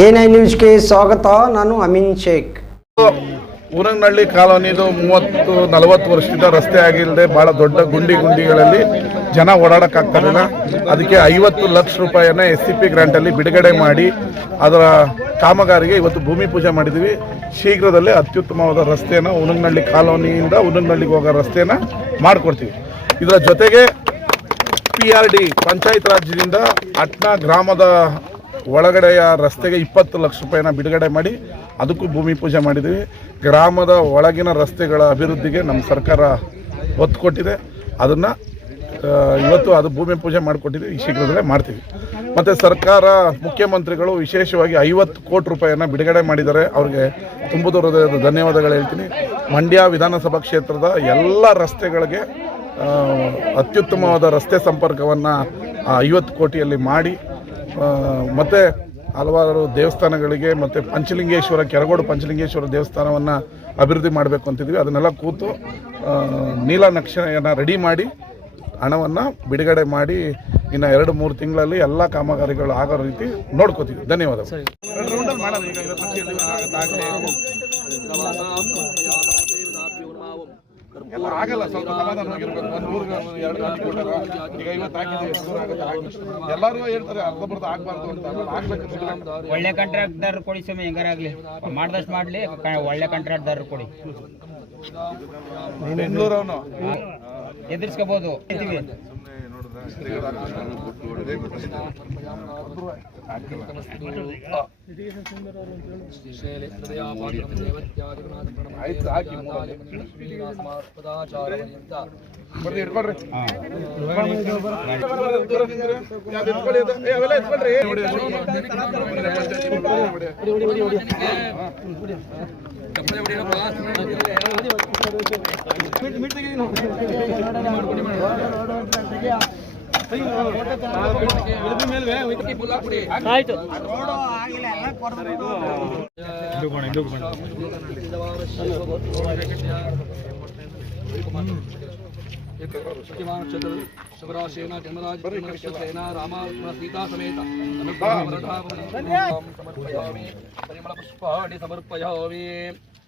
I ನ್ಯೂಸ್ಗೆ ಸ್ವಾಗತ, ನಾನು ಅಮೀನ್ ಶೇಖ್. ಊರಂಗನಹಳ್ಳಿ ಕಾಲೋನಿದು ಮೂವತ್ತು, ನಲವತ್ತು ವರ್ಷದಿಂದ ರಸ್ತೆ ಆಗಿಲ್ಲದೆ ಭಾಳ ದೊಡ್ಡ ಗುಂಡಿ ಗುಂಡಿಗಳಲ್ಲಿ ಜನ ಓಡಾಡೋಕ್ಕಾಗ್ತಿರಲಿಲ್ಲ. ಅದಕ್ಕೆ ಐವತ್ತು ಲಕ್ಷ ರೂಪಾಯಿಯನ್ನು ಎಸ್ ಸಿ ಪಿ ಗ್ರ್ಯಾಂಟಲ್ಲಿ ಬಿಡುಗಡೆ ಮಾಡಿ, ಅದರ ಕಾಮಗಾರಿಗೆ ಇವತ್ತು ಭೂಮಿ ಪೂಜೆ ಮಾಡಿದ್ದೀವಿ ಶೀಘ್ರದಲ್ಲೇ ಅತ್ಯುತ್ತಮವಾದ ರಸ್ತೆಯನ್ನು ಉನಗನಹಳ್ಳಿ ಕಾಲೋನಿಯಿಂದ ಉನಗನಹಳ್ಳಿಗೆ ಹೋಗೋ ರಸ್ತೆಯನ್ನು ಮಾಡಿಕೊಡ್ತೀವಿ. ಇದರ ಜೊತೆಗೆ ಪಿ ಆರ್ ಡಿ ಪಂಚಾಯತ್ ರಾಜ್ಯದಿಂದ ಅಟ್ನಾ ಗ್ರಾಮದ ಒಳಗಡೆಯ ರಸ್ತೆಗೆ ಇಪ್ಪತ್ತು ಲಕ್ಷ ರೂಪಾಯಿನ ಬಿಡುಗಡೆ ಮಾಡಿ ಅದಕ್ಕೂ ಭೂಮಿ ಪೂಜೆ ಮಾಡಿದ್ದೀವಿ. ಗ್ರಾಮದ ಒಳಗಿನ ರಸ್ತೆಗಳ ಅಭಿವೃದ್ಧಿಗೆ ನಮ್ಮ ಸರ್ಕಾರ ಒತ್ತು ಕೊಟ್ಟಿದೆ. ಅದನ್ನು ಇವತ್ತು ಅದು ಭೂಮಿ ಪೂಜೆ ಮಾಡಿಕೊಟ್ಟಿದ್ದೀವಿ. ಈ ಶೀಘ್ರದಲ್ಲೇ ಮಾಡ್ತೀವಿ. ಮತ್ತು ಸರ್ಕಾರ, ಮುಖ್ಯಮಂತ್ರಿಗಳು ವಿಶೇಷವಾಗಿ ಐವತ್ತು ಕೋಟಿ ರೂಪಾಯಿಯನ್ನು ಬಿಡುಗಡೆ ಮಾಡಿದ್ದಾರೆ. ಅವ್ರಿಗೆ ತುಂಬ ಹೃದಯದ ಧನ್ಯವಾದಗಳು ಹೇಳ್ತೀನಿ. ಮಂಡ್ಯ ವಿಧಾನಸಭಾ ಕ್ಷೇತ್ರದ ಎಲ್ಲ ರಸ್ತೆಗಳಿಗೆ ಅತ್ಯುತ್ತಮವಾದ ರಸ್ತೆ ಸಂಪರ್ಕವನ್ನು ಐವತ್ತು ಕೋಟಿಯಲ್ಲಿ ಮಾಡಿ ಮತ್ತೆ ಹಲವಾರು ದೇವಸ್ಥಾನಗಳಿಗೆ ಮತ್ತು ಪಂಚಲಿಂಗೇಶ್ವರ ಕೆರಗೋಡು ಪಂಚಲಿಂಗೇಶ್ವರ ದೇವಸ್ಥಾನವನ್ನು ಅಭಿವೃದ್ಧಿ ಮಾಡಬೇಕು ಅಂತಿದ್ವಿ. ಅದನ್ನೆಲ್ಲ ಕೂತು ನೀಲ ನೀಲನಕ್ಷೆಯನ್ನು ರೆಡಿ ಮಾಡಿ ಹಣವನ್ನು ಬಿಡುಗಡೆ ಮಾಡಿ ಇನ್ನು ಎರಡು ಮೂರು ತಿಂಗಳಲ್ಲಿ ಎಲ್ಲ ಕಾಮಗಾರಿಗಳು ಆಗೋ ರೀತಿ ನೋಡ್ಕೋತೀವಿ. ಧನ್ಯವಾದಗಳು. ಆಗಲ್ಲ ಸ್ವಲ್ಪ ಒಂದು ಎರಡು ಕೊಟ್ಟಾರ ಈಗ ಐವತ್ತು. ಎಲ್ಲರೂ ಹೇಳ್ತಾರೆ ಅರ್ಧಬರ್ಧ ಆಗ್ಬಾರ್ದು ಅಂತ. ಆಗ್ಬೇಕು ಒಳ್ಳೆ ಕಾಂಟ್ರಾಕ್ಟರ್ ಕೊಡಿ ಸ್ವಾಮಿ ಹೆಂಗಾರಾಗ್ಲಿ ಮಾಡ್ದಷ್ಟು ಮಾಡ್ಲಿ ಕ- ಒಳ್ಳೆ ಕಾಂಟ್ರಾಕ್ಟರ್ ಕೊಡಿ. ಬೆಂಗಳೂರವನು. ಎದುರಿಸ್ಕೋಬಹುದು ಆಯ್ತು ಹಾಕಿ ಬರ್ರಿ ಹಿಡ್ಕೊಳ್ರಿ ದೂರ ನಿಂತ್ರಿ. ಯಾವ್ದು ಎತ್ಕೊಳ್ಳಿ ಅದು? ಏ, ಅವೆಲ್ಲ ಎತ್ಕೊಳ್ರಿ. ನೋಡಿ, ಶಿವರಾಶೇನ ಜನ್ಮರಾಜೇನ ರಾಮ ಸೀತಾ ಸಮೇತ ಸಮರ್ಪಯಾಮಿ ಪರಿಮಳ ಪುಷ್ಪಾಣಿ ಸಮರ್ಪಯಾಮಿ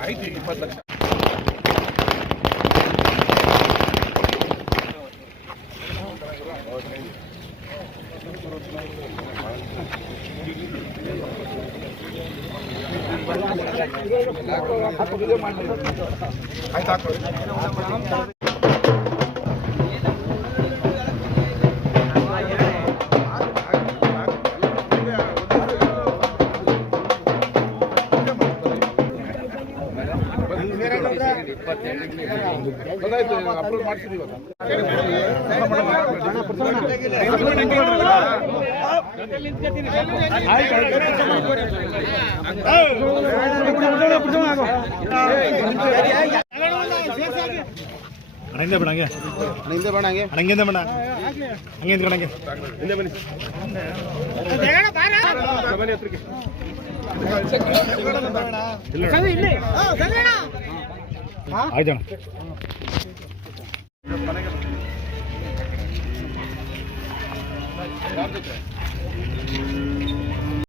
ಆಯ್ತು ಇಪ್ಪತ್ತು ಲಕ್ಷ. ಆಯ್ತು ಹಾಕೊಳ್ಳಿ ಬಂದಾಯ್ತು ಅಪ್ರೂವ್ ಹಂಗೆ ಹಂಗೆ ಬೇಡ ಹಂಗೆ ಹಿಂದೆ ಬೇಡ ಹಂಗೆ ಹಂಗೆ ಬೇಡ ಹಂಗೆ ನಿಂತ್ಕೊಂಡು ಹಂಗೆ ಆಯ್ತು ಅಣ್ಣ